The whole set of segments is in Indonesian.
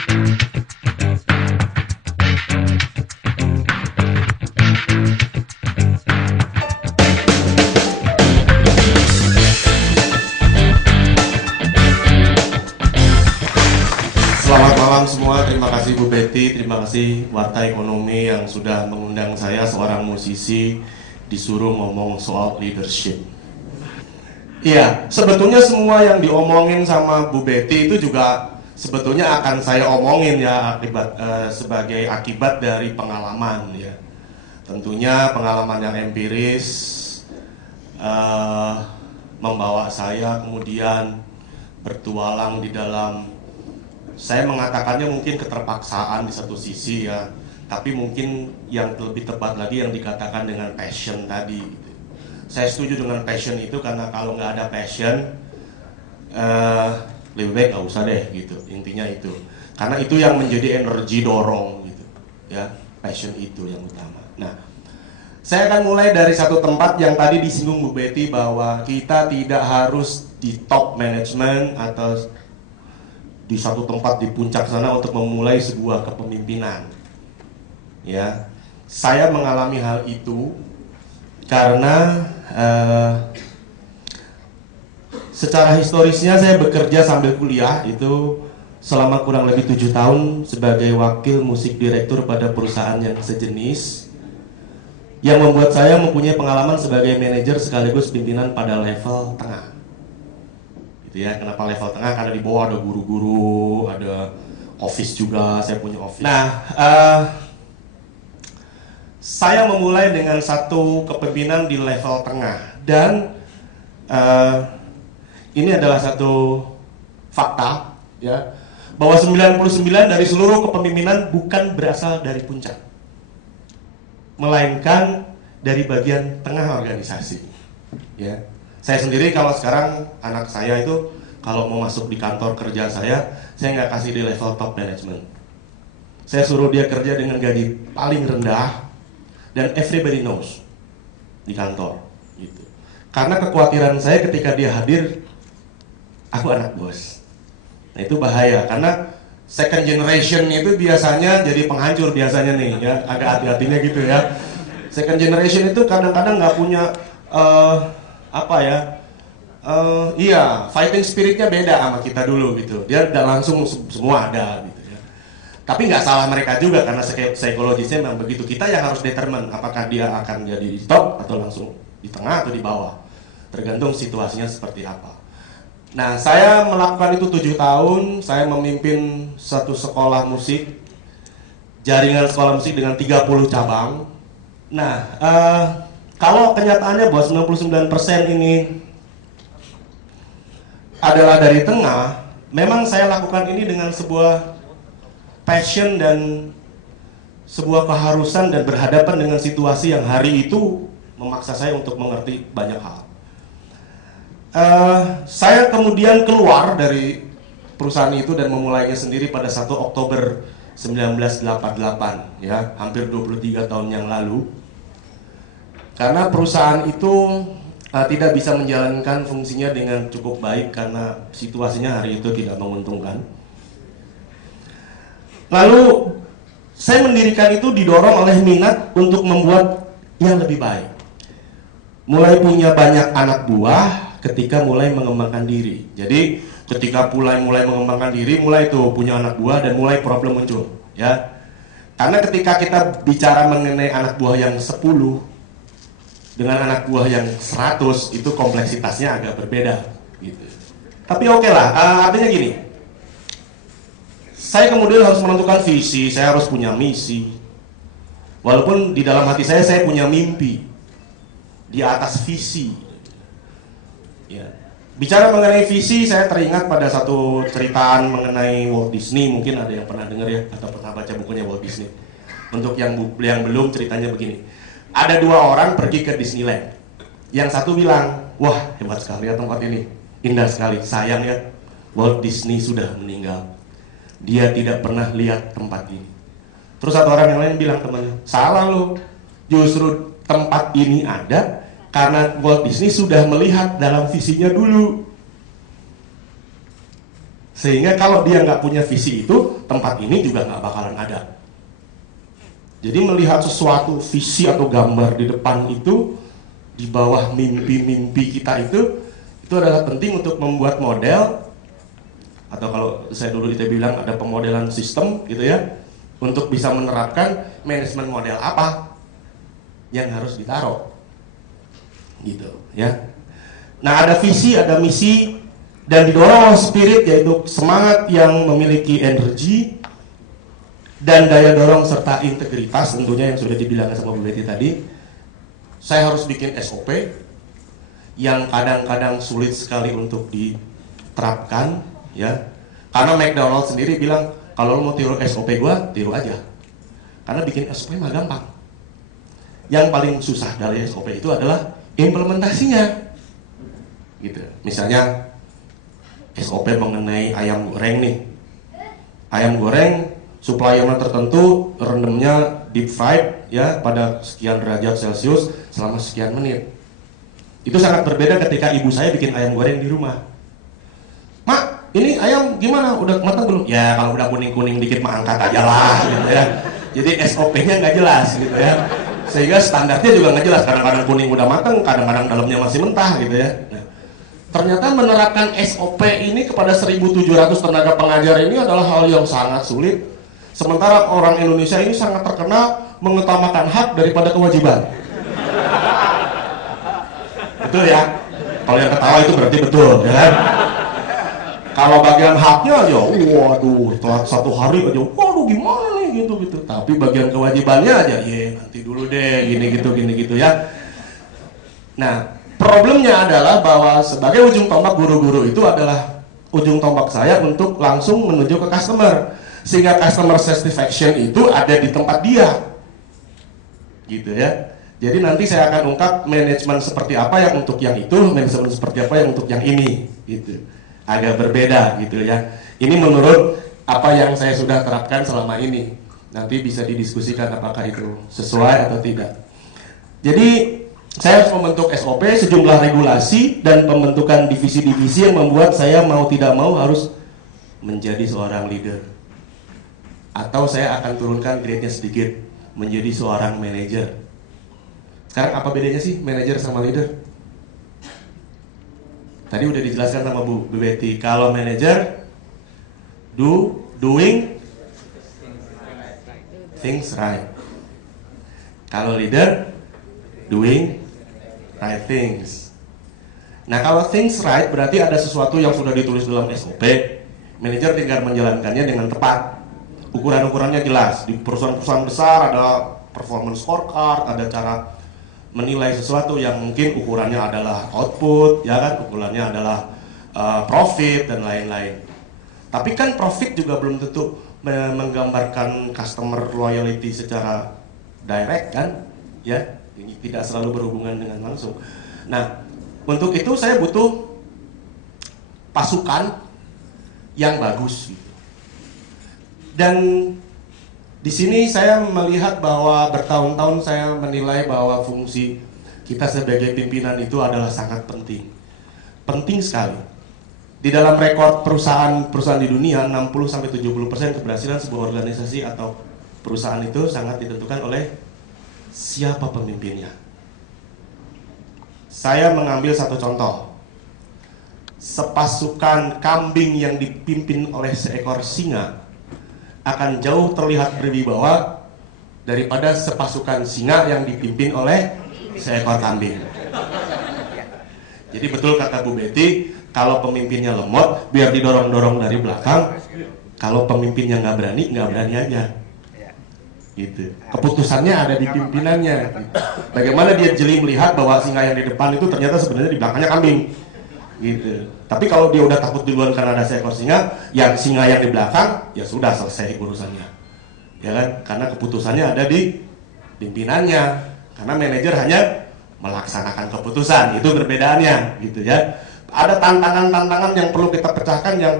Selamat malam semua, terima kasih Bu Betty, terima kasih Warta Ekonomi yang sudah mengundang saya seorang musisi disuruh ngomong soal leadership. Iya, sebetulnya semua yang diomongin sama Bu Betty itu juga sebetulnya akan saya omongin ya sebagai akibat dari pengalaman ya. Tentunya pengalaman yang empiris membawa saya kemudian bertualang di dalam, saya mengatakannya mungkin keterpaksaan di satu sisi ya, tapi mungkin yang lebih tepat lagi yang dikatakan dengan passion tadi. Saya setuju dengan passion itu karena kalau nggak ada passion, lebih baik nggak usah deh gitu. Intinya itu, karena itu yang menjadi energi dorong gitu, ya passion itu yang utama. Nah, saya akan mulai dari satu tempat yang tadi disinggung Bu Betty bahwa kita tidak harus di top management atau di satu tempat di puncak sana untuk memulai sebuah kepemimpinan. Ya, saya mengalami hal itu karena secara historisnya saya bekerja sambil kuliah itu selama kurang lebih 7 tahun sebagai wakil musik direktur pada perusahaan yang sejenis, yang membuat saya mempunyai pengalaman sebagai manajer sekaligus pimpinan pada level tengah. Gitu ya, kenapa level tengah? Karena di bawah ada guru-guru, ada office juga, saya punya office. Nah, saya memulai dengan satu kepemimpinan di level tengah dan ini adalah satu fakta ya, bahwa 99 dari seluruh kepemimpinan bukan berasal dari puncak, melainkan dari bagian tengah organisasi. Ya. Saya sendiri kalau sekarang anak saya itu kalau mau masuk di kantor kerja saya nggak kasih di level top management. Saya suruh dia kerja dengan gaji paling rendah dan everybody knows di kantor gitu. Karena kekhawatiran saya ketika dia hadir, aku anak bos. Nah itu bahaya karena second generation itu biasanya jadi penghancur biasanya nih ya, agak hati-hatinya gitu ya. Second generation itu kadang-kadang nggak punya iya, fighting spiritnya beda sama kita dulu gitu. Dia udah langsung semua ada gitu ya. Tapi nggak salah mereka juga karena psikologisnya memang begitu. Kita yang harus determine apakah dia akan jadi di top atau langsung di tengah atau di bawah. Tergantung situasinya seperti apa. Nah, saya melakukan itu 7 tahun. Saya memimpin satu sekolah musik, jaringan sekolah musik dengan 30 cabang. Nah, kalau kenyataannya bahwa 99% ini adalah dari tengah, memang saya lakukan ini dengan sebuah passion dan sebuah keharusan dan berhadapan dengan situasi yang hari itu memaksa saya untuk mengerti banyak hal. Saya kemudian keluar dari perusahaan itu dan memulainya sendiri pada 1 Oktober 1988 ya, hampir 23 tahun yang lalu. Karena perusahaan itu tidak bisa menjalankan fungsinya dengan cukup baik karena situasinya hari itu tidak menguntungkan. Lalu saya mendirikan itu didorong oleh minat untuk membuat yang lebih baik. Mulai punya banyak anak buah ketika mulai mengembangkan diri. Jadi ketika mulai mengembangkan diri, mulai tuh punya anak buah dan mulai problem muncul ya. Karena ketika kita bicara mengenai anak buah yang 10 dengan anak buah yang 100 itu kompleksitasnya agak berbeda gitu. Tapi oke lah, artinya gini, saya kemudian harus menentukan visi, saya harus punya misi. Walaupun di dalam hati saya punya mimpi di atas visi ya. Bicara mengenai visi, saya teringat pada satu ceritaan mengenai Walt Disney. Mungkin ada yang pernah dengar ya atau pernah baca bukunya Walt Disney. Untuk yang belum, ceritanya begini. Ada 2 orang pergi ke Disneyland. Yang satu bilang, wah hebat sekali ya tempat ini, indah sekali. Sayang ya, Walt Disney sudah meninggal. Dia tidak pernah lihat tempat ini. Terus satu orang yang lain bilang temannya, salah lo, justru tempat ini ada karena Walt Disney sudah melihat dalam visinya dulu. Sehingga kalau dia nggak punya visi itu, tempat ini juga nggak bakalan ada. Jadi melihat sesuatu visi atau gambar di depan itu, di bawah mimpi-mimpi kita itu adalah penting untuk membuat model, atau kalau saya dulu kita bilang ada pemodelan sistem gitu ya, untuk bisa menerapkan manajemen model apa yang harus ditaruh gitu ya. Nah, ada visi, ada misi, dan didorong oleh spirit, yaitu semangat yang memiliki energi dan daya dorong serta integritas, tentunya yang sudah dibilangkan sama Bu Betty tadi. Saya harus bikin SOP yang kadang-kadang sulit sekali untuk diterapkan ya. Karena McDonald sendiri bilang, kalau lo mau tiru SOP gua, tiru aja. Karena bikin SOP mah gampang. Yang paling susah dari SOP itu adalah implementasinya. Gitu. Misalnya SOP mengenai ayam goreng nih. Ayam goreng suppliernya tertentu, rendemnya deep fried ya pada sekian derajat Celcius selama sekian menit. Itu sangat berbeda ketika ibu saya bikin ayam goreng di rumah. Mak, ini ayam gimana? Udah matang belum? Ya kalau udah kuning-kuning dikit mah angkat aja lah gitu ya. Jadi SOP-nya nggak jelas gitu ya. Sehingga standarnya juga nggak jelas. Kadang-kadang kuning udah matang, kadang-kadang dalamnya masih mentah gitu ya. Nah, ternyata menerapkan SOP ini kepada 1.700 tenaga pengajar ini adalah hal yang sangat sulit. Sementara orang Indonesia ini sangat terkenal mengutamakan hak daripada kewajiban. Betul ya? Kalau yang ketawa itu berarti betul, ya kan? Kalau bagian haknya aja, waduh, satu hari aja, waduh gimana nih gitu. Tapi bagian kewajibannya aja, ya nanti dulu deh, gini gitu ya. Nah, problemnya adalah bahwa sebagai ujung tombak guru-guru itu adalah ujung tombak saya untuk langsung menuju ke customer, sehingga customer satisfaction itu ada di tempat dia, gitu ya. Jadi nanti saya akan ungkap manajemen seperti apa yang untuk yang itu, manajemen seperti apa yang untuk yang ini, gitu. Agak berbeda, gitu ya. Ini menurut apa yang saya sudah terapkan selama ini. Nanti bisa didiskusikan apakah itu sesuai atau tidak. Jadi saya harus membentuk SOP, sejumlah regulasi, dan pembentukan divisi-divisi yang membuat saya mau tidak mau harus menjadi seorang leader. Atau saya akan turunkan grade-nya sedikit, menjadi seorang manajer. Sekarang apa bedanya sih manajer sama leader? Tadi udah dijelaskan sama Bu Betty. Kalau manajer, doing things right. Kalau leader, doing right things. Nah, kalau things right berarti ada sesuatu yang sudah ditulis dalam SOP. Manajer tinggal menjalankannya dengan tepat. Ukuran-ukurannya jelas. Di perusahaan-perusahaan besar ada performance scorecard, ada cara menilai sesuatu yang mungkin ukurannya adalah output, ya kan? Ukurannya adalah profit dan lain-lain. Tapi kan profit juga belum tentu menggambarkan customer loyalty secara direct kan? Ya, ini tidak selalu berhubungan dengan langsung. Nah, untuk itu saya butuh pasukan yang bagus gitu. Dan di sini saya melihat bahwa bertahun-tahun saya menilai bahwa fungsi kita sebagai pimpinan itu adalah sangat penting. Penting sekali. Di dalam rekor perusahaan di dunia, 60-70% keberhasilan sebuah organisasi atau perusahaan itu sangat ditentukan oleh siapa pemimpinnya. Saya mengambil satu contoh. Sepasukan kambing yang dipimpin oleh seekor singa akan jauh terlihat berwibawa daripada sepasukan singa yang dipimpin oleh seekor kambing. Jadi betul kata Bu Betty, kalau pemimpinnya lemot, biar didorong-dorong dari belakang. Kalau pemimpinnya nggak berani aja. Gitu. Keputusannya ada di pimpinannya. Bagaimana dia jeli melihat bahwa singa yang di depan itu ternyata sebenarnya di belakangnya kambing. Gitu. Tapi kalau dia udah takut duluan karena ada seekor singa, yang singa yang di belakang, ya sudah selesai urusannya, ya kan? Karena keputusannya ada di pimpinannya. Karena manajer hanya melaksanakan keputusan, itu perbedaannya, gitu ya. Ada tantangan-tantangan yang perlu kita pecahkan, yang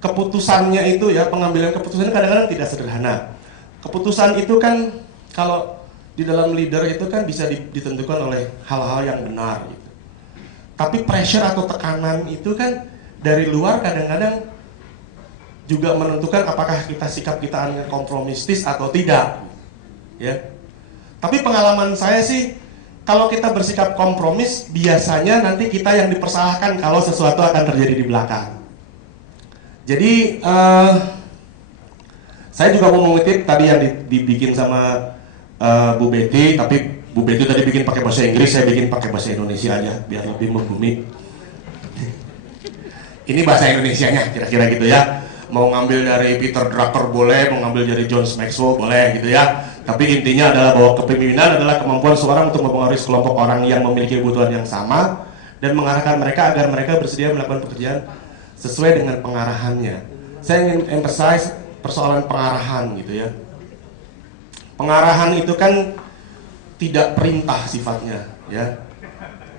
keputusannya itu ya, pengambilan keputusan kadang-kadang tidak sederhana. Keputusan itu kan kalau di dalam leader itu kan bisa ditentukan oleh hal-hal yang benar, gitu. Tapi pressure atau tekanan itu kan dari luar kadang-kadang juga menentukan apakah sikap kita akan kompromistis atau tidak. Ya. Tapi pengalaman saya sih, kalau kita bersikap kompromis, biasanya nanti kita yang dipersalahkan kalau sesuatu akan terjadi di belakang. Jadi saya juga mau mengutip tadi yang dibikin sama Bu Betty, tapi Bu Betty tadi bikin pakai bahasa Inggris, saya bikin pakai bahasa Indonesia aja biar lebih membumi. Ini bahasa Indonesianya kira-kira gitu ya. Mau ngambil dari Peter Drucker boleh, mau ngambil dari John Maxwell boleh gitu ya. Tapi intinya adalah bahwa kepemimpinan adalah kemampuan seorang untuk mempengaruhi sekelompok orang yang memiliki kebutuhan yang sama dan mengarahkan mereka agar mereka bersedia melakukan pekerjaan sesuai dengan pengarahannya. Saya ingin emphasize persoalan pengarahan gitu ya. Pengarahan itu kan tidak perintah sifatnya ya.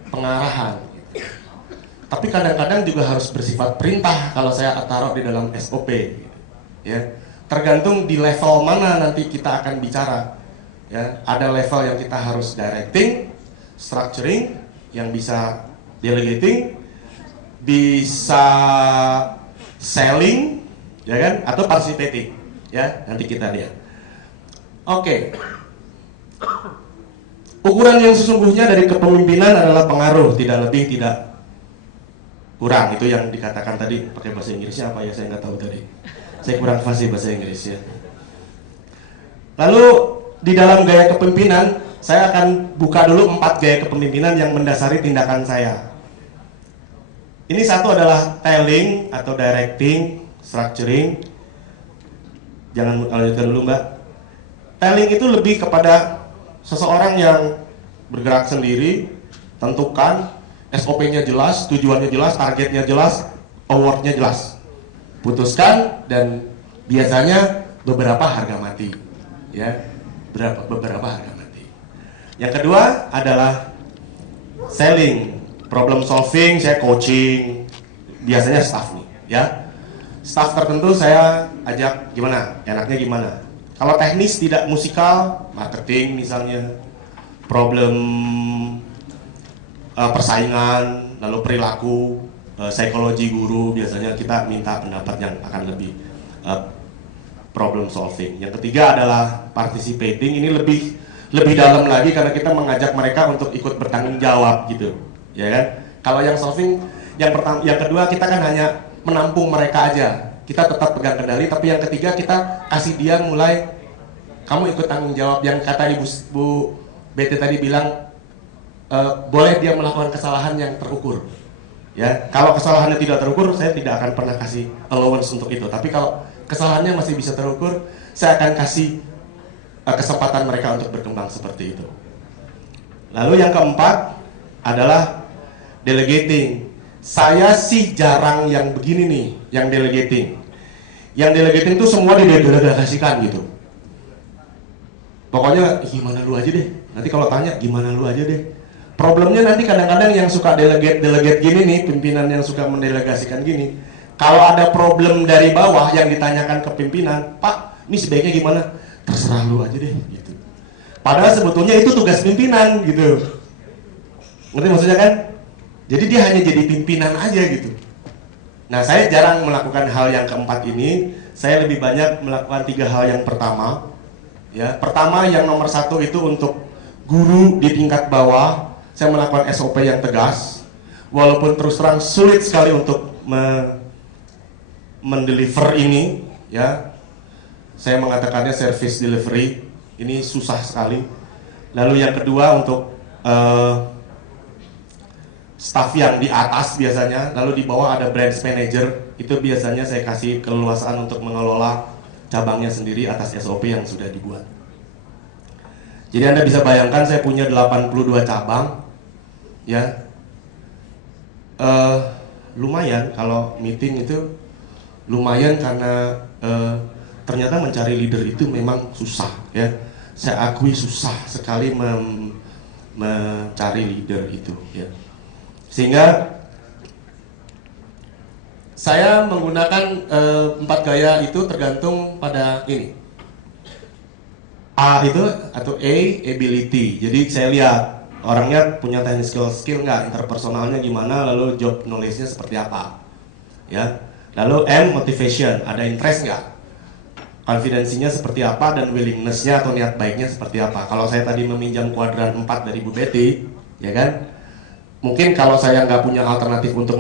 Pengarahan. Tapi kadang-kadang juga harus bersifat perintah kalau saya taruh di dalam SOP ya. Tergantung di level mana nanti kita akan bicara ya. Ada level yang kita harus directing, structuring, yang bisa delegating, bisa selling ya kan, atau participating ya, nanti kita lihat. Oke. Ukuran yang sesungguhnya dari kepemimpinan adalah pengaruh, tidak lebih tidak kurang. Itu yang dikatakan tadi, pakai bahasa Inggrisnya apa ya, saya nggak tahu tadi. Saya kurang fasih bahasa Inggris ya. Lalu di dalam gaya kepemimpinan, saya akan buka dulu 4 gaya kepemimpinan yang mendasari tindakan saya. Ini satu adalah telling atau directing, structuring. Jangan lanjutkan dulu Mbak. Telling itu lebih kepada seseorang yang bergerak sendiri, tentukan SOP-nya jelas, tujuannya jelas, targetnya jelas, award-nya jelas. Putuskan, dan biasanya beberapa harga mati. Ya, beberapa harga mati. Yang kedua adalah selling, problem solving, saya coaching, biasanya staff nih, ya. Staff tertentu saya ajak gimana, enaknya gimana. Kalau teknis tidak musikal, marketing misalnya, problem persaingan, lalu perilaku, psikologi guru, biasanya kita minta pendapat yang akan lebih problem solving. Yang ketiga adalah participating, ini lebih dalam lagi karena kita mengajak mereka untuk ikut bertanggung jawab gitu, ya kan? Kalau yang solving, yang kedua kita kan hanya menampung mereka aja, kita tetap pegang kendali, tapi yang ketiga kita kasih dia mulai, kamu ikut tanggung jawab. Yang kata Bu Betty tadi bilang, boleh dia melakukan kesalahan yang terukur. Ya, kalau kesalahannya tidak terukur, saya tidak akan pernah kasih allowance untuk itu. Tapi kalau kesalahannya masih bisa terukur, saya akan kasih kesempatan mereka untuk berkembang seperti itu. Lalu yang keempat adalah delegating. Saya sih jarang yang begini nih, yang delegating. Yang delegating itu semua didelegasikan gitu. Pokoknya gimana lu aja deh. Nanti kalau tanya gimana lu aja deh. Problemnya nanti kadang-kadang yang suka delegate gini nih, pimpinan yang suka mendelegasikan gini, kalau ada problem dari bawah yang ditanyakan ke pimpinan, Pak, ini sebaiknya gimana? Terserah lu aja deh, gitu. Padahal sebetulnya itu tugas pimpinan, gitu. Ngerti maksudnya kan? Jadi dia hanya jadi pimpinan aja gitu. Nah, saya jarang melakukan hal yang keempat ini. Saya lebih banyak melakukan 3 hal yang pertama. Ya, pertama yang nomor 1 itu untuk guru di tingkat bawah. Saya melakukan SOP yang tegas, walaupun terus terang sulit sekali untuk mendeliver ini, ya. Saya mengatakannya service delivery, ini susah sekali. Lalu yang kedua untuk staff yang di atas biasanya, lalu di bawah ada branch manager, itu biasanya saya kasih keleluasaan untuk mengelola cabangnya sendiri atas SOP yang sudah dibuat. Jadi Anda bisa bayangkan saya punya 82 cabang. Ya, lumayan kalau meeting itu lumayan karena ternyata mencari leader itu memang susah ya. Saya akui susah sekali mencari leader itu ya. Sehingga saya menggunakan 4 gaya itu tergantung pada ini. A itu atau ability. Jadi saya lihat orangnya punya technical skill nggak, interpersonalnya gimana, lalu job knowledge-nya seperti apa, ya. Lalu M, motivation, ada interest nggak? Konfidensinya seperti apa dan willingness-nya atau niat baiknya seperti apa? Kalau saya tadi meminjam kuadran 4 dari Bu Betty, ya kan? Mungkin kalau saya nggak punya alternatif untuk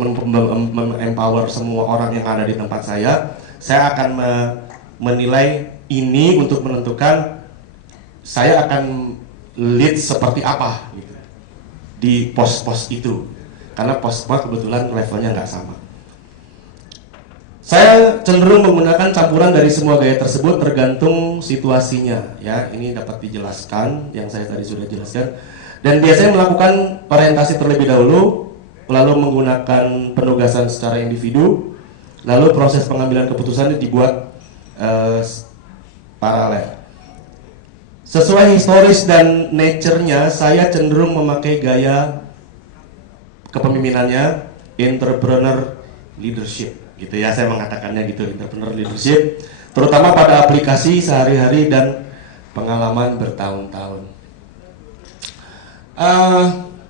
empower semua orang yang ada di tempat saya akan menilai ini untuk menentukan saya akan lead seperti apa gitu, di pos-pos itu. Karena pos-pos kebetulan levelnya nggak sama. Saya cenderung menggunakan campuran dari semua gaya tersebut tergantung situasinya. Ya, ini dapat dijelaskan yang saya tadi sudah jelaskan. Dan biasanya melakukan orientasi terlebih dahulu, lalu menggunakan penugasan secara individu, lalu proses pengambilan keputusan dibuat paralel. Sesuai historis dan nature-nya, saya cenderung memakai gaya kepemimpinannya entrepreneur leadership, gitu ya, saya mengatakannya gitu, entrepreneur leadership, terutama pada aplikasi sehari-hari dan pengalaman bertahun-tahun.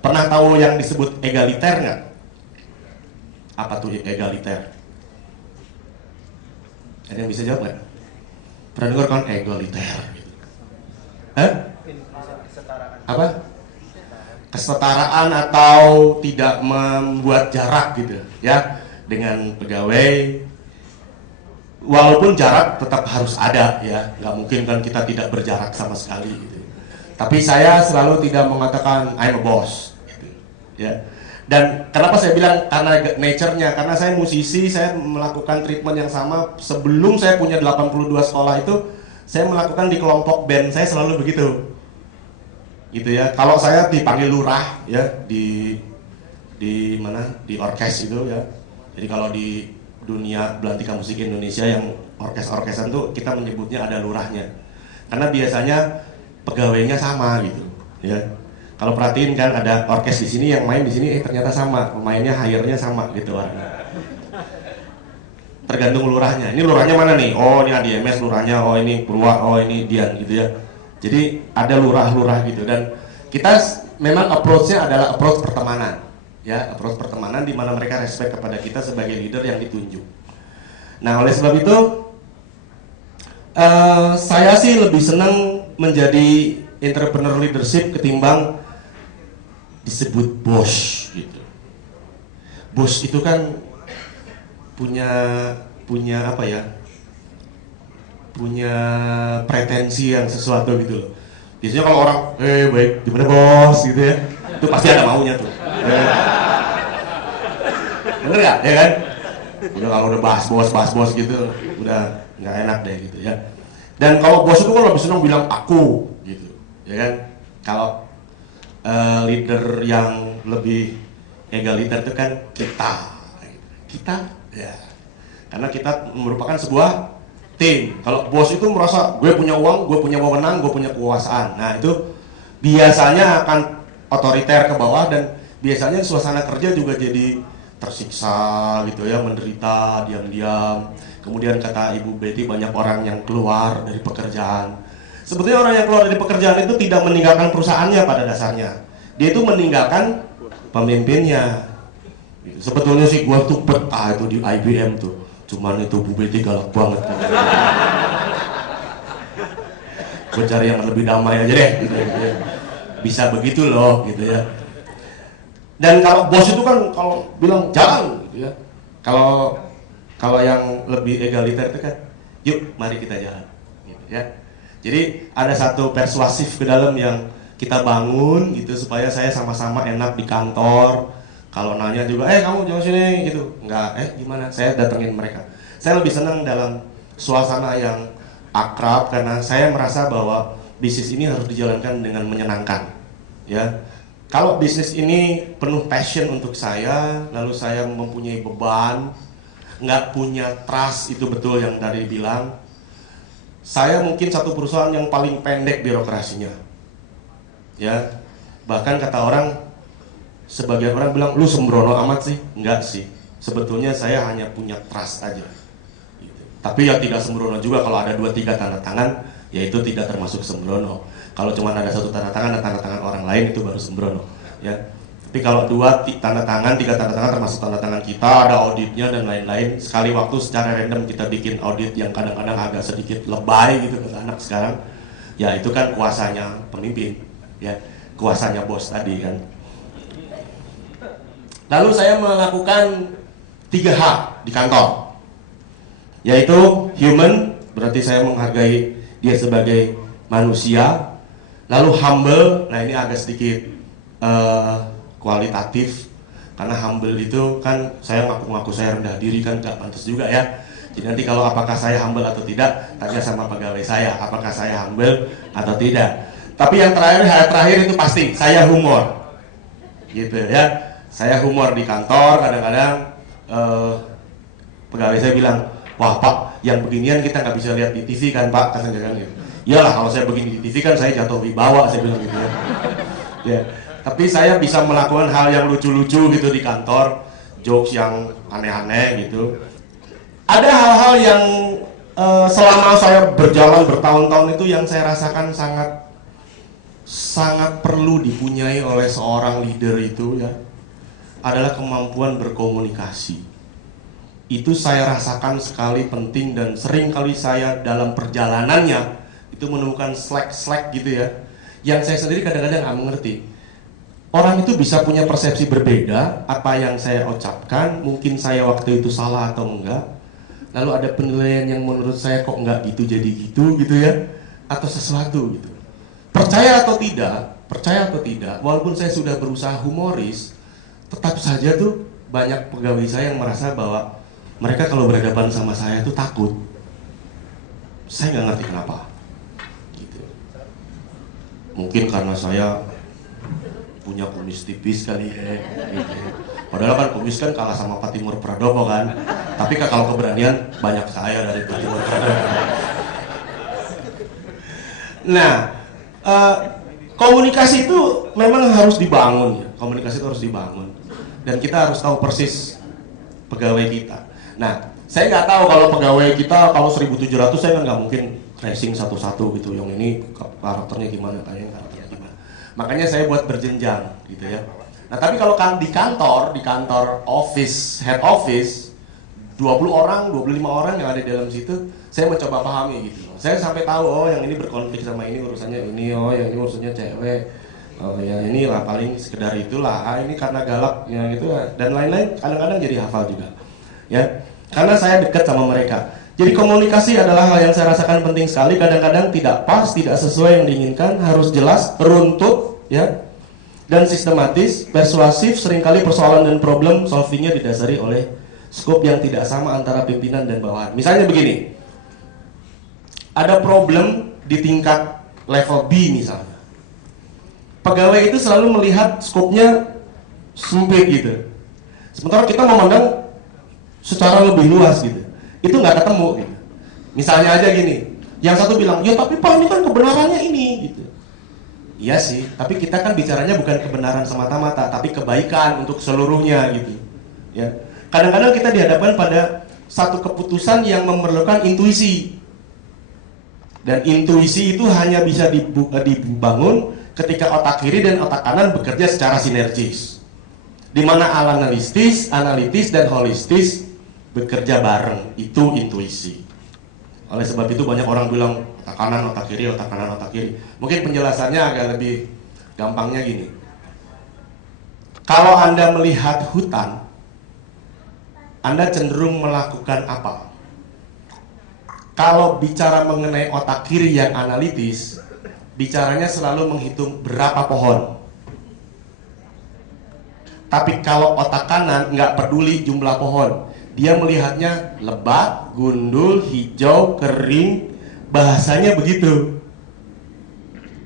Pernah tahu yang disebut egaliter nggak? Apa tuh egaliter? Ada yang bisa jawab nggak? Pernah dengar kan egaliter? Hah? Apa? Kesetaraan atau tidak membuat jarak gitu ya dengan pegawai, walaupun jarak tetap harus ada ya, nggak mungkin kan kita tidak berjarak sama sekali gitu. Tapi saya selalu tidak mengatakan I'm a boss gitu, ya. Dan kenapa saya bilang karena nature-nya, karena saya musisi, saya melakukan treatment yang sama sebelum saya punya 82 sekolah itu, saya melakukan di kelompok band saya selalu begitu. Gitu ya. Kalau saya dipanggil lurah ya di mana? Di orkes itu ya. Jadi kalau di dunia belantika musik Indonesia yang orkes-orkesan tuh kita menyebutnya ada lurahnya. Karena biasanya pegawainya sama gitu, ya. Kalau perhatiin kan ada orkes di sini yang main di sini ternyata sama, pemainnya hire-nya sama gitu warna. Tergantung lurahnya. Ini lurahnya mana nih? Oh, ini ADMS lurahnya. Oh, ini Purwa. Oh, ini Dian gitu ya. Jadi ada lurah-lurah gitu, dan kita memang approach-nya adalah approach pertemanan. Ya, approach pertemanan di mana mereka respect kepada kita sebagai leader yang ditunjuk. Nah, oleh sebab itu saya sih lebih senang menjadi entrepreneur leadership ketimbang disebut bos gitu. Bos itu kan punya apa ya? Punya pretensi yang sesuatu gitu loh. Biasanya kalau orang, baik, gimana bos gitu ya, itu pasti ada maunya tuh. Bener gak? Ya kan? Udah kalau udah bahas bos gitu, udah nggak enak deh gitu ya. Dan kalau bos itu kan lebih senang bilang aku gitu, ya kan? Kalau leader yang lebih egaliter itu kan kita, ya. Karena kita merupakan sebuah tim. Kalau bos itu merasa gue punya uang, gue punya wewenang, gue punya kekuasaan. Nah itu biasanya akan otoriter ke bawah, dan biasanya suasana kerja juga jadi tersiksa gitu ya, menderita, diam-diam. Kemudian kata Ibu Betty, banyak orang yang keluar dari pekerjaan. Sebetulnya orang yang keluar dari pekerjaan itu tidak meninggalkan perusahaannya pada dasarnya. Dia itu meninggalkan pemimpinnya. Sebetulnya sih gue tuh betah itu di IBM tuh. Cuman itu Bu Betty galak banget. Gue cari yang lebih damai aja deh gitu ya. Bisa begitu loh gitu ya. Dan kalau bos itu kan kalau bilang jalan gitu ya. Kalau yang lebih egaliter itu kan yuk mari kita jalan gitu ya. Jadi ada satu persuasif ke dalam yang kita bangun gitu supaya saya sama-sama enak di kantor. Kalau nanya juga, kamu jangan sini gitu. Enggak, gimana? Saya datengin mereka. Saya lebih senang dalam suasana yang akrab karena saya merasa bahwa bisnis ini harus dijalankan dengan menyenangkan. Ya. Kalau bisnis ini penuh passion untuk saya, lalu saya mempunyai beban, nggak punya trust, itu betul yang tadi bilang. Saya mungkin satu perusahaan yang paling pendek birokrasinya. Ya. Bahkan kata orang, sebagian orang bilang, lu sembrono amat sih. Enggak sih, sebetulnya saya hanya punya trust aja gitu. Tapi ya tidak sembrono juga. Kalau ada 2-3 tanda tangan, ya itu tidak termasuk sembrono. Kalau cuma ada 1 tanda tangan dan tanda tangan orang lain, itu baru sembrono ya. Tapi kalau 2 tanda tangan, 3 tanda tangan termasuk tanda tangan kita, ada auditnya dan lain-lain. Sekali waktu secara random kita bikin audit yang kadang-kadang agak sedikit lebay gitu ke anak sekarang. Ya itu kan kuasanya pemimpin, ya kuasanya bos tadi kan. Lalu saya melakukan 3 hal di kantor, yaitu human, berarti saya menghargai dia sebagai manusia. Lalu humble, nah ini agak sedikit kualitatif, karena humble itu kan saya ngaku-ngaku saya rendah diri kan gak pantas juga ya. Jadi nanti kalau apakah saya humble atau tidak, tanya sama pegawai saya apakah saya humble atau tidak. Tapi yang terakhir itu pasti saya humor, gitu ya. Saya humor di kantor, kadang-kadang pegawai saya bilang, wah Pak, yang beginian kita nggak bisa lihat di TV kan Pak, kadang-kadang gitu. Iyalah kalau saya begini di TV kan saya jatuh wibawa, saya bilang gitu ya. Ya. Tapi saya bisa melakukan hal yang lucu-lucu gitu di kantor, jokes yang aneh-aneh gitu. Ada hal-hal yang selama saya berjalan bertahun-tahun itu yang saya rasakan sangat perlu dipunyai oleh seorang leader itu ya, adalah kemampuan berkomunikasi. Itu saya rasakan sekali penting, dan sering kali saya dalam perjalanannya itu menemukan slack gitu ya, yang saya sendiri kadang-kadang nggak mengerti. Orang itu bisa punya persepsi berbeda, apa yang saya ucapkan, mungkin saya waktu itu salah atau enggak. Lalu ada penilaian yang menurut saya kok enggak gitu jadi gitu ya, atau sesuatu gitu. Percaya atau tidak, walaupun saya sudah berusaha humoris, tetap saja tuh banyak pegawai saya yang merasa bahwa mereka kalau berhadapan sama saya tuh takut. Saya nggak ngerti kenapa. Gitu. Mungkin karena saya punya kumis tipis kali ya. Gitu. Padahal kan kumis kan kalah sama Pak Timur Pradopo kan. Tapi kalau keberanian banyak saya dari Pak Timur Pradopo. Nah, komunikasi itu memang harus dibangun ya. Komunikasi itu harus dibangun. Dan kita harus tahu persis pegawai kita. Nah, saya nggak tahu kalau pegawai kita kalau 1.700 saya kan nggak mungkin tracing satu-satu gitu. Yang ini karakternya gimana, karakternya gimana. Makanya saya buat berjenjang gitu ya. Nah, tapi kalau di kantor office, head office, 20 orang, 25 orang yang ada di dalam situ, saya mencoba pahami gitu. Saya sampai tahu, oh yang ini berkonflik sama ini, urusannya ini, oh yang ini urusannya cewek, oh ya ini lah paling sekedar itulah, ini karena galak, ya gitu, dan lain-lain. Kadang-kadang jadi hafal juga, ya, karena saya dekat sama mereka. Jadi komunikasi adalah hal yang saya rasakan penting sekali. Kadang-kadang tidak pas, tidak sesuai yang diinginkan, harus jelas, runtut, ya, dan sistematis, persuasif. Seringkali persoalan dan problem solvingnya didasari oleh skop yang tidak sama antara pimpinan dan bawahan. Misalnya begini, ada problem di tingkat level B misalnya. Pegawai itu selalu melihat skopnya sempit gitu. Sementara kita memandang secara lebih luas gitu. Itu nggak ketemu gitu. Misalnya aja gini, yang satu bilang, ya tapi Pak ini kan kebenarannya ini gitu. Iya sih, tapi kita kan bicaranya bukan kebenaran semata-mata, tapi kebaikan untuk seluruhnya gitu. Ya. Kadang-kadang kita dihadapkan pada satu keputusan yang memerlukan intuisi. Dan intuisi itu hanya bisa dibangun ketika otak kiri dan otak kanan bekerja secara sinergis. Di mana analitis dan holistis bekerja bareng, itu intuisi. Oleh sebab itu banyak orang bilang otak kanan, otak kiri, otak kanan, otak kiri. Mungkin penjelasannya agak lebih gampangnya gini. Kalau Anda melihat hutan, Anda cenderung melakukan apa? Kalau bicara mengenai otak kiri yang analitis, bicaranya selalu menghitung berapa pohon. Tapi kalau otak kanan nggak peduli jumlah pohon, dia melihatnya lebat, gundul, hijau, kering, bahasanya begitu.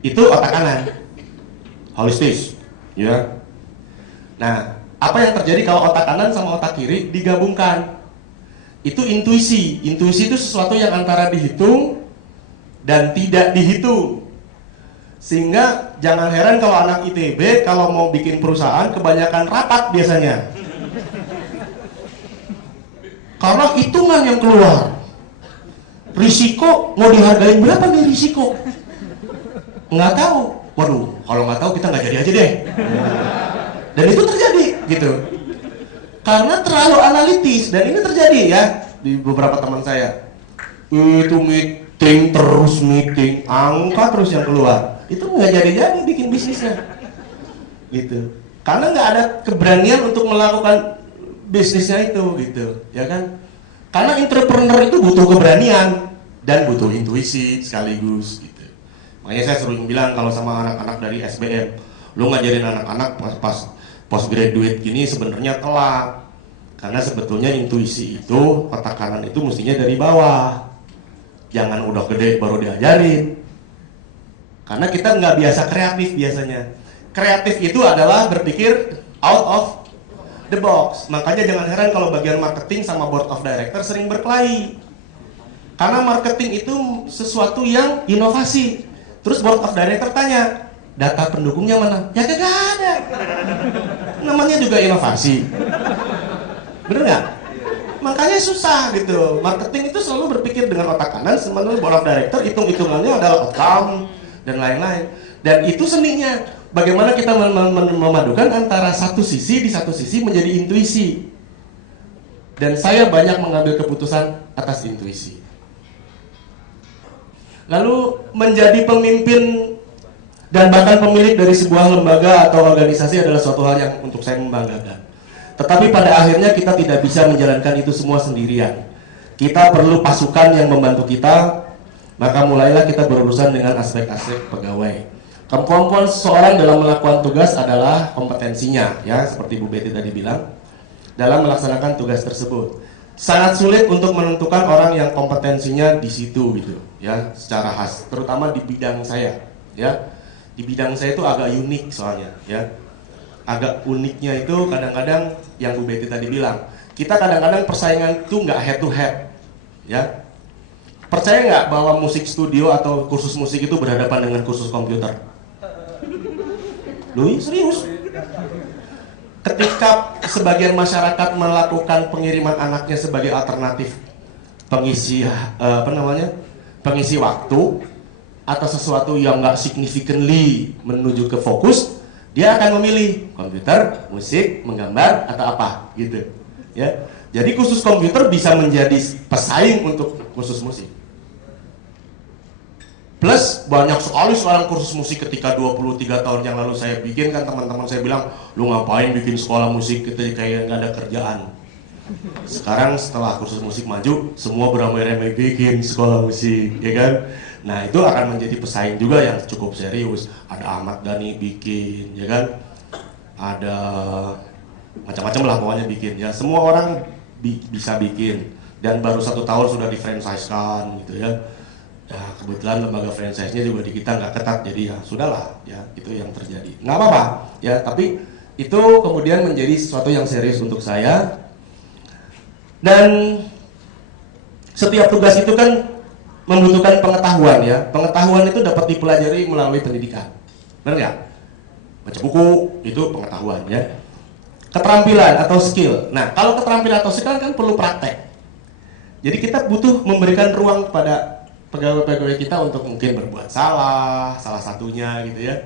Itu otak kanan, holistis, ya. Nah, apa yang terjadi kalau otak kanan sama otak kiri digabungkan? Itu intuisi. Intuisi itu sesuatu yang antara dihitung dan tidak dihitung. Sehingga jangan heran kalau anak ITB kalau mau bikin perusahaan kebanyakan rapat biasanya. Karena hitungan yang keluar. Risiko mau dihargain berapa nih risiko? Nggak tahu. Waduh, kalau nggak tahu kita nggak jadi aja deh. Dan itu terjadi gitu. Karena terlalu analitis, dan ini terjadi ya di beberapa teman saya. Itu meeting terus meeting, angka terus yang keluar. Itu nggak jadi-jadi bikin bisnisnya. Gitu. Karena nggak ada keberanian untuk melakukan bisnisnya itu gitu, ya kan? Karena entrepreneur itu butuh keberanian dan butuh intuisi sekaligus gitu. Makanya saya sering bilang kalau sama anak-anak dari SBM, lu ngajarin anak-anak pas postgraduate gini sebenarnya telat. Karena sebetulnya intuisi itu, otak kanan itu mestinya dari bawah. Jangan udah gede baru diajarin. Karena kita nggak biasa kreatif biasanya. Kreatif itu adalah berpikir out of the box. Makanya jangan heran kalau bagian marketing sama board of director sering berkelahi. Karena marketing itu sesuatu yang inovasi. Terus board of director tanya, data pendukungnya mana? Ya kagak ada. Namanya juga inovasi. Bener nggak? Makanya susah gitu. Marketing itu selalu berpikir dengan otak kanan, sementara board of director hitung-hitungannya adalah account dan lain-lain. Dan itu seninya. Bagaimana kita memadukan antara satu sisi di satu sisi menjadi intuisi. Dan saya banyak mengambil keputusan atas intuisi. Lalu menjadi pemimpin dan bahkan pemilik dari sebuah lembaga atau organisasi adalah suatu hal yang untuk saya membanggakan. Tetapi pada akhirnya kita tidak bisa menjalankan itu semua sendirian. Kita perlu pasukan yang membantu kita, maka mulailah kita berurusan dengan aspek-aspek pegawai. Kemampuan seseorang dalam melakukan tugas adalah kompetensinya, ya seperti Bu Betty tadi bilang, dalam melaksanakan tugas tersebut. Sangat sulit untuk menentukan orang yang kompetensinya di situ gitu, ya, secara khas, terutama di bidang saya, ya. Di bidang saya itu agak unik soalnya, ya. Agak uniknya itu kadang-kadang yang Bu Betty tadi bilang, kita kadang-kadang persaingan itu nggak head to head, ya. Percaya nggak bahwa musik studio atau kursus musik itu berhadapan dengan kursus komputer? Loh, serius? Ketika sebagian masyarakat melakukan pengiriman anaknya sebagai alternatif pengisi pengisi waktu atau sesuatu yang nggak significantly menuju ke fokus, dia akan memilih komputer, musik, menggambar atau apa gitu, ya. Jadi kursus komputer bisa menjadi pesaing untuk kursus musik. Plus banyak sekali sekarang kursus musik. Ketika 23 tahun yang lalu saya bikin, kan teman-teman saya bilang, lu ngapain bikin sekolah musik ketika kayak nggak ada kerjaan. Sekarang setelah kursus musik maju, semua beramai-ramai bikin sekolah musik, ya kan? Nah itu akan menjadi pesaing juga yang cukup serius. Ada Ahmad Dhani bikin, ya kan? Ada macam-macam lah pokoknya bikin, ya. Semua orang bisa bikin, dan baru 1 tahun sudah di-franchise-kan gitu, ya. Ya kebetulan lembaga franchise-nya juga di kita nggak ketat, jadi ya sudahlah, ya itu yang terjadi. Nggak apa-apa, ya, tapi itu kemudian menjadi sesuatu yang serius untuk saya. Dan setiap tugas itu kan membutuhkan pengetahuan, ya. Pengetahuan itu dapat dipelajari melalui pendidikan, benar nggak? Baca buku itu pengetahuan, ya. Keterampilan atau skill. Nah kalau keterampilan atau skill kan perlu praktek. Jadi kita butuh memberikan ruang kepada pegawai-pegawai kita untuk mungkin berbuat salah satunya gitu, ya,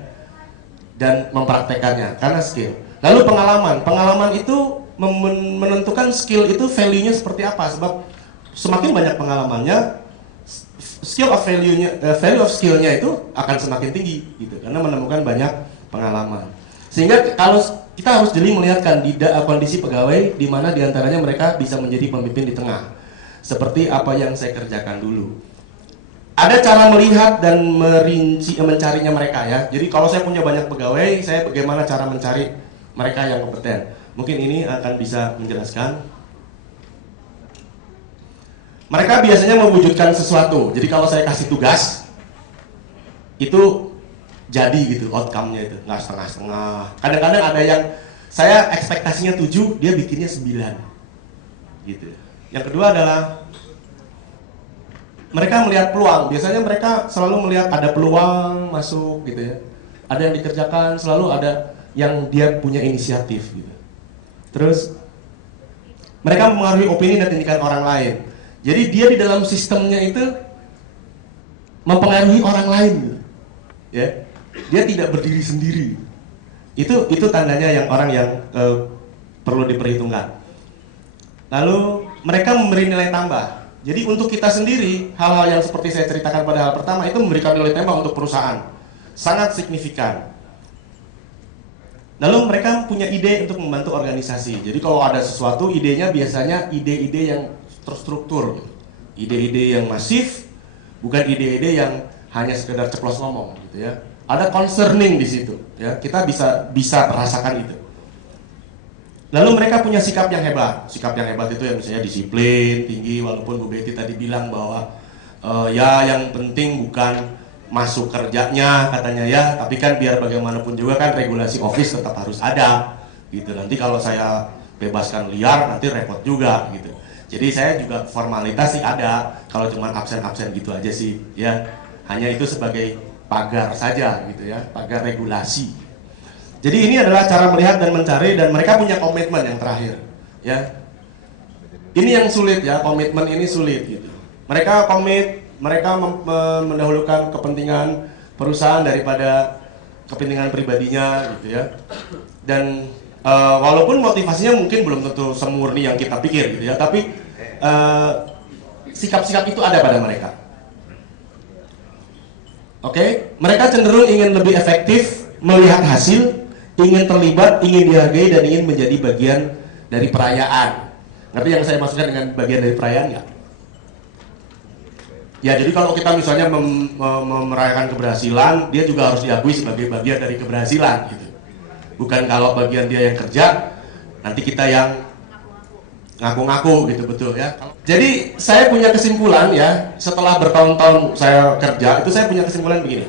dan mempraktekannya karena skill. Lalu pengalaman itu menentukan skill itu value-nya seperti apa, sebab semakin banyak pengalamannya, value of skill-nya itu akan semakin tinggi gitu, karena menemukan banyak pengalaman. Sehingga kalau kita harus jeli melihatkan di kondisi pegawai di mana diantaranya mereka bisa menjadi pemimpin di tengah, seperti apa yang saya kerjakan dulu. Ada cara melihat dan mencarinya mereka, ya. Jadi kalau saya punya banyak pegawai, saya bagaimana cara mencari mereka yang kompeten. Mungkin ini akan bisa menjelaskan. Mereka biasanya mewujudkan sesuatu. Jadi kalau saya kasih tugas, itu jadi gitu outcome-nya itu, nggak setengah-setengah. Kadang-kadang ada yang saya ekspektasinya 7, dia bikinnya 9. Gitu. Yang kedua adalah mereka melihat peluang. Biasanya mereka selalu melihat ada peluang masuk gitu, ya. Ada yang dikerjakan, selalu ada yang dia punya inisiatif gitu. Terus mereka mempengaruhi opini dan tindakan orang lain. Jadi dia di dalam sistemnya itu mempengaruhi orang lain gitu. Ya. Dia tidak berdiri sendiri. Itu tandanya yang orang yang perlu diperhitungkan. Lalu mereka memberi nilai tambah. Jadi untuk kita sendiri, hal-hal yang seperti saya ceritakan pada hal pertama itu memberikan nilai tambah untuk perusahaan. Sangat signifikan. Lalu mereka punya ide untuk membantu organisasi. Jadi kalau ada sesuatu, idenya biasanya ide-ide yang terstruktur. Ide-ide yang masif, bukan ide-ide yang hanya sekedar ceplos ngomong gitu ya. Ada concerning di situ ya. Kita bisa merasakan itu. Lalu mereka punya sikap yang hebat. Sikap yang hebat itu yang misalnya disiplin, tinggi, walaupun Bu Betty tadi bilang bahwa ya yang penting bukan masuk kerjanya katanya ya, tapi kan biar bagaimanapun juga kan regulasi office tetap harus ada gitu. Nanti kalau saya bebaskan liar nanti repot juga gitu. Jadi saya juga formalitas sih ada, kalau cuma absen-absen gitu aja sih ya. Hanya itu sebagai pagar saja gitu ya, pagar regulasi. Jadi ini adalah cara melihat dan mencari, dan mereka punya komitmen yang terakhir ya. Ini yang sulit ya, komitmen ini sulit gitu. Mereka komit, mereka mendahulukan kepentingan perusahaan daripada kepentingan pribadinya gitu ya. Dan walaupun motivasinya mungkin belum tentu semurni yang kita pikir gitu ya, tapi sikap-sikap itu ada pada mereka. Oke, mereka cenderung ingin lebih efektif melihat hasil, ingin terlibat, ingin dihargai, dan ingin menjadi bagian dari perayaan. Ngerti yang saya maksudkan dengan bagian dari perayaan nggak? Ya, jadi kalau kita misalnya merayakan keberhasilan, dia juga harus diakui sebagai bagian dari keberhasilan gitu. Bukan kalau bagian dia yang kerja, nanti kita yang ngaku-ngaku gitu, betul ya. Jadi saya punya kesimpulan ya, setelah bertahun-tahun saya kerja, itu saya punya kesimpulan begini.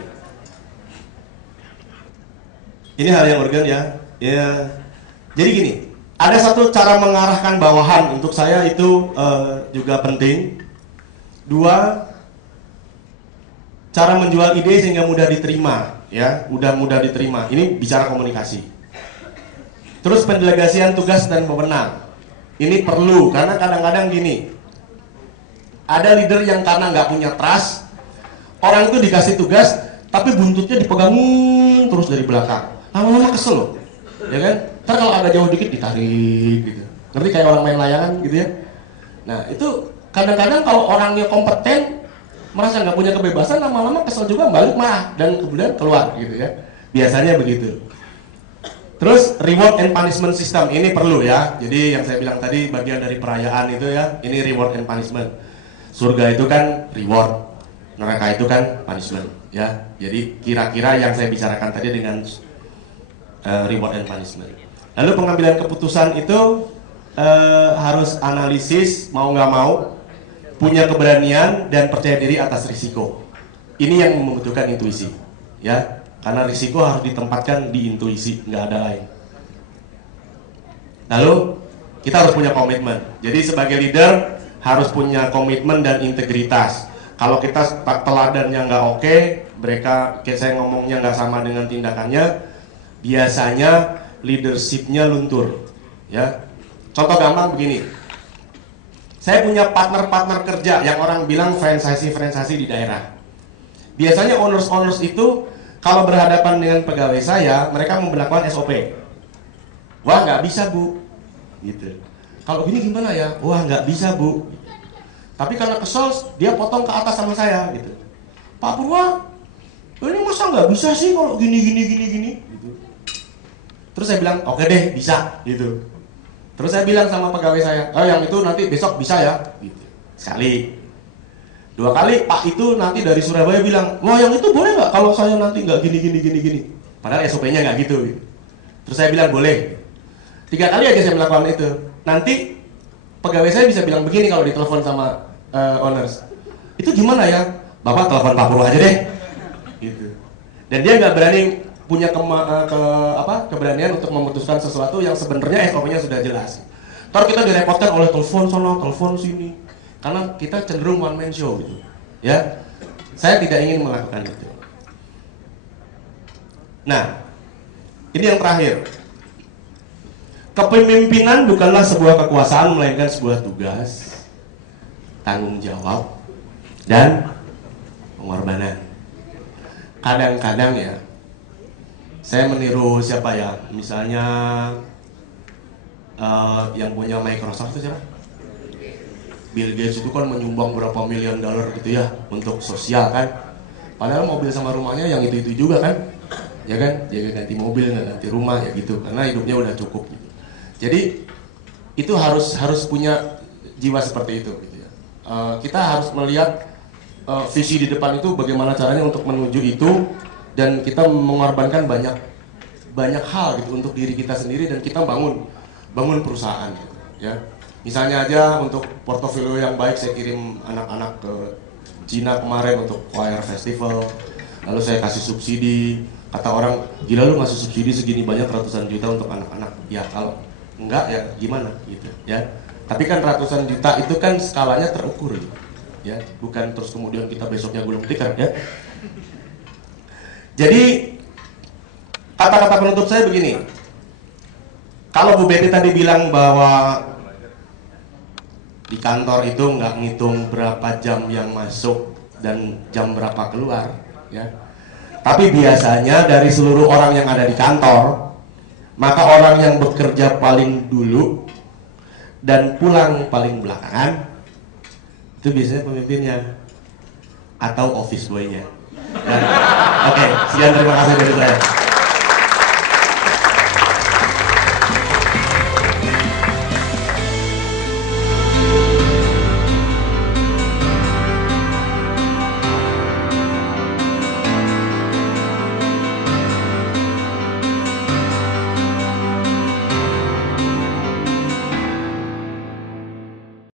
Ini hal yang urgen ya. Ya. Jadi gini, ada satu cara mengarahkan bawahan untuk saya itu juga penting. Dua, cara menjual ide sehingga mudah diterima, ya, mudah diterima. Ini bicara komunikasi. Terus pendelegasian tugas dan wewenang. Ini perlu karena kadang-kadang gini, ada leader yang karena nggak punya trust, orang itu dikasih tugas, tapi buntutnya dipegangin terus dari belakang. Lama-lama kesel loh, ya kan? Ntar kalau agak jauh dikit ditarik gitu. Ngerti kayak orang main layangan gitu ya. Nah itu kadang-kadang kalau orangnya kompeten, merasa nggak punya kebebasan, lama-lama kesel juga, balik marah dan kemudian keluar gitu ya. Biasanya begitu. Terus reward and punishment system ini perlu ya. Jadi yang saya bilang tadi bagian dari perayaan itu ya, ini reward and punishment. Surga itu kan reward, neraka itu kan punishment ya. Jadi kira-kira yang saya bicarakan tadi dengan reward and punishment. Lalu pengambilan keputusan itu harus analisis, mau nggak mau, punya keberanian dan percaya diri atas risiko. Ini yang membutuhkan intuisi, ya, karena risiko harus ditempatkan di intuisi, nggak ada lain. Lalu kita harus punya komitmen. Jadi sebagai leader harus punya komitmen dan integritas. Kalau kita teladannya nggak oke, mereka, kayak saya ngomongnya nggak sama dengan tindakannya, biasanya leadershipnya luntur ya. Contoh gampang begini, saya punya partner-partner kerja yang orang bilang franchisee di daerah. Biasanya owners itu kalau berhadapan dengan pegawai saya, mereka memperlakukan SOP. Wah nggak bisa bu gitu. Kalau gini gimana ya? Wah nggak bisa bu. Tapi karena kesel dia potong ke atas sama saya gitu. Pak Purwa, ini masa nggak bisa sih kalau gini gitu. Terus saya bilang, oke deh, bisa, gitu. Terus saya bilang sama pegawai saya, oh yang itu nanti besok bisa ya, gitu. Sekali. 2 kali, Pak itu nanti dari Surabaya bilang, wah yang itu boleh nggak kalau saya nanti nggak gini. Padahal SOP-nya nggak gitu, gitu. Terus saya bilang, boleh. 3 kali aja saya melakukan itu. Nanti pegawai saya bisa bilang begini kalau ditelepon sama owners. Itu gimana ya? Bapak telepon Pak Purwo aja deh. Gitu. Dan dia nggak berani punya keberanian untuk memutuskan sesuatu yang sebenarnya SOP-nya sudah jelas. Ntar kita direpotkan oleh telepon sana, telepon sini, karena kita cenderung one man show gitu. Ya, saya tidak ingin melakukan itu. Nah, ini yang terakhir. Kepemimpinan bukanlah sebuah kekuasaan, melainkan sebuah tugas, tanggung jawab, dan pengorbanan. Kadang-kadang ya, Saya meniru siapa ya? Misalnya yang punya Microsoft itu siapa? Bill Gates itu kan menyumbang berapa miliar dolar gitu ya untuk sosial kan. Padahal mobil sama rumahnya yang itu juga kan, ya kan? Jadi ganti mobil nggak ganti rumah ya gitu, karena hidupnya udah cukup. Gitu. Jadi itu harus punya jiwa seperti itu. Gitu ya. Kita harus melihat visi di depan itu bagaimana caranya untuk menuju itu, dan kita mengorbankan banyak hal gitu untuk diri kita sendiri, dan kita bangun perusahaan gitu, ya. Misalnya aja untuk portofolio yang baik, saya kirim anak-anak ke Cina kemarin untuk choir festival, lalu saya kasih subsidi. Kata orang, gila lu ngasih subsidi segini banyak, ratusan juta untuk anak-anak. Ya kalau enggak ya gimana gitu ya. Tapi kan ratusan juta itu kan skalanya terukur gitu, ya, bukan terus kemudian kita besoknya gulung tikar ya. Jadi kata-kata penutup saya begini. Kalau Bu Betty tadi bilang bahwa di kantor itu nggak ngitung berapa jam yang masuk dan jam berapa keluar, ya. Tapi biasanya dari seluruh orang yang ada di kantor, maka orang yang bekerja paling dulu dan pulang paling belakangan itu biasanya pemimpinnya atau office boy-nya. Oke, sekian, terima kasih dari saya.